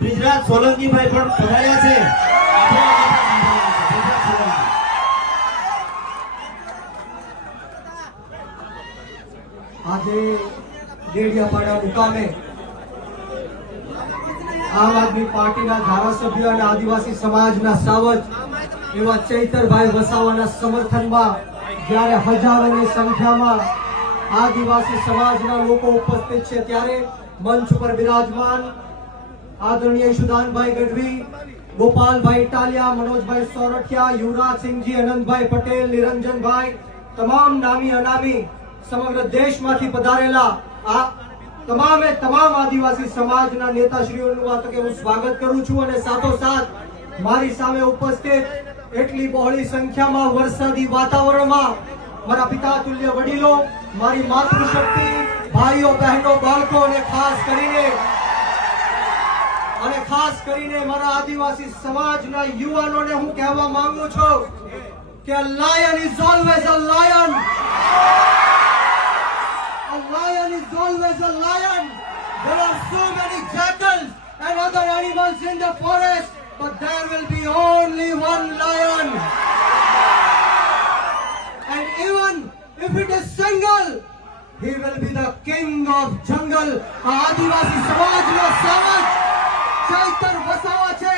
બ્રિજરાજ સોલંકીભાઈ પણ પધાર્યા છે. આજે ડેડિયાપાડા મુકામે આમ આદમી પાર્ટીના ધારાસભ્ય અને આદિવાસી સમાજના સાવજ એવા ચૈતરભાઈ વસાવાના સમર્થનમાં જ્યારે હજારોની સંખ્યામાં આદિવાસી સમાજના લોકો ઉપસ્થિત છે ત્યારે મંચ પર બિરાજમાન આદરણીય ઈશુદાનભાઈ ગઢવી, ગોપાલભાઈ ટાલિયા, મનોજભાઈ સોરઠિયા, યુવરાજસિંહજી, અનંતભાઈ પટેલ, નિરંજનભાઈ, તમામ નામી અનામી સમગ્ર દેશમાંથી પધારેલા આ તમામ આદિવાસી સમાજના નેતાશ્રીઓનું આ તકે હું સ્વાગત કરું છું. અને સાથોસાથ મારી સામે ઉપસ્થિત એટલી બહોળી સંખ્યામાં વરસાદી વાતાવરણમાં મારા પિતા તુલ્ય વડીલો, મારી માતૃશક્તિ, ભાઈઓ બહેનો બાળકો અને ખાસ કરીને મારા આદિવાસી સમાજના યુવાનોને હું કહેવા માંગુ છું કે lion is always a lion. A lion is always a lion. There are so many jackals and other animals in the forest, but there will be only one lion. And even if it is single, he will be the king of jungle. આદિવાસી સમાજનો સાવજ ચૈતર વસાવા છે.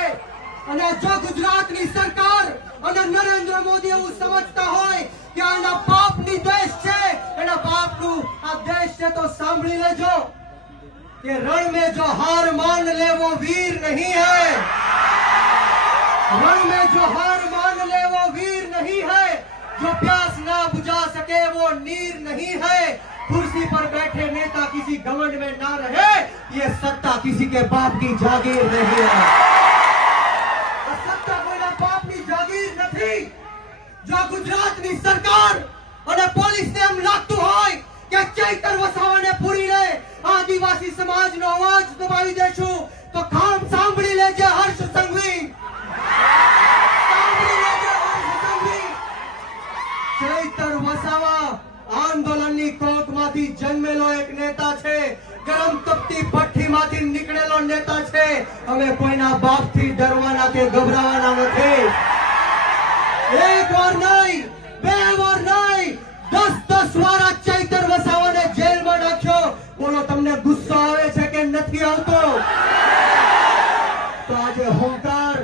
અને જો ગુજરાતની સરકાર અને નરેન્દ્ર મોદી એવું સમજતા હોય કે આના બાપની દેશ છે, એના બાપનું આ દેશ છે, તો સાંભળી લેજો કે રણ में जो हार मान ले वो वीर नहीं है. रण में जो हार मान ले वो वीर नहीं है. जो प्यास ना बुझा सके वो नीर नहीं है. कुर्सी पर बैठे नेता किसी घमंड में ना रहे. ये सत्ता किसी के बाप की जागीर नहीं है. सत्ता कोईना बापनी जागीर નથી. જો ગુજરાતની સરકાર અને પોલીસને એમ લાગતું હોય કે ચૈતર વસાવાને પૂરીને આદિવાસી સમાજનો અવાજ દબાવી દેશું, તો કામ સાંભળી લેજે હર્ષ સંઘવી. ચૈતર વસાવા આંદોલનની કોકમાંથી જન્મેલો એક નેતા છે. ગરમ તપતી ભઠ્ઠીમાંથી નીકળેલો નેતા છે. અમે કોઈના બાપથી ડરવાના કે ગભરાવાના નથી. એક વાર નહીં, બે વાર નહીં, 10 વાર આ ચૈતર વસાવાને જેલમાં નાખ્યો. બોલો, તમને ગુસ્સો આવે છે કે નથી આવતો? તો આજે હુંકાર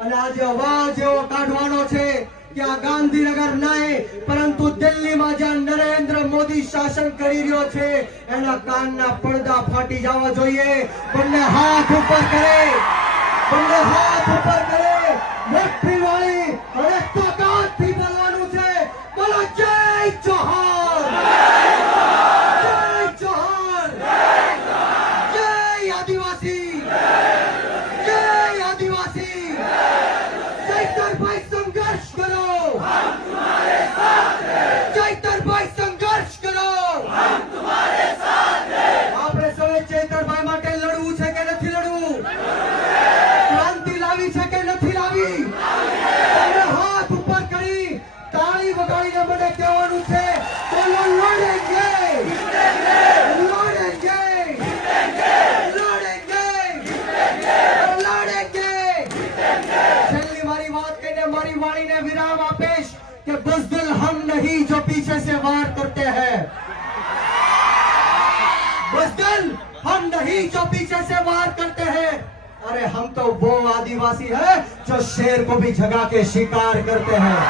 અને આજે અવાજ એવો કાઢવાનો છે કે આ ગાંધીનગર નહીં પરંતુ દિલ્હીમાં જ્યાં નરેન્દ્ર મોદી શાસન કરી રહ્યો છે એના કાનના પડદા ફાટી જવા જોઈએ. બંને હાથ ઉપર કરે, બંને હાથ ઉપર કરે. મુઠ્ઠી વાળી અને તાકાતથી બોલવાનું છે. બોલો, જય જોહર, જય જોહર, જય આદિવાસી, જય આદિવાસી. ચૈતરભાઈ સંઘર્ષ કરો, ચૈતરભાઈ સંઘર્ષ કરો. આપણે સૌએ ચૈતરભાઈ માટે લડવું છે કે નથી લડવું? ક્રાંતિ લાવી છે કે નથી લાવી? તમને હાથ ઉપર કરી તાળી વગાડીને મને કહેવાનું છે, બોલો, લડેંગે, લડેંગે, લડેંગે, લડેંગે. છેલ્લી મારી વાત કહીને મારી વાણીને વિરામ આપીશ કે બુઝદિલ हम नहीं जो पीछे से वार करते हैं. बुज़दिल हम नहीं जो पीछे से वार करते हैं. अरे हम तो वो आदिवासी है जो शेर को भी जगा के शिकार करते हैं.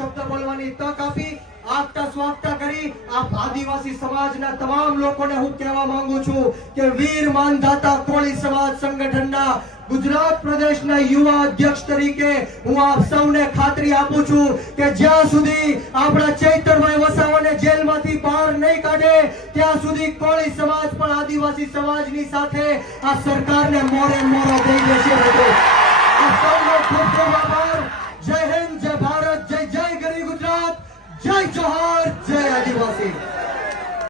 શબ્દ બોલવાની તક આપી, આગતા સ્વાગતા કરી આપ આદિવાસી સમાજના તમામ લોકોને હું કહેવા માંગુ છું કે વીર માનધાતા કોળી સમાજ સંગઠનના ગુજરાત પ્રદેશના યુવા અધ્યક્ષ તરીકે હું આપ સૌને ખાતરી આપું છું કે જ્યાં સુધી આપણા ચૈતરભાઈ વસાવાને જેલમાંથી બહાર નહીં કાઢે ત્યાં સુધી કોળી સમાજ પણ આદિવાસી સમાજની સાથે આ સરકારને મોરે મોરો દઈ દેશે. આપ સૌનો ખૂબ ખૂબ આભાર. જય હિન્દ.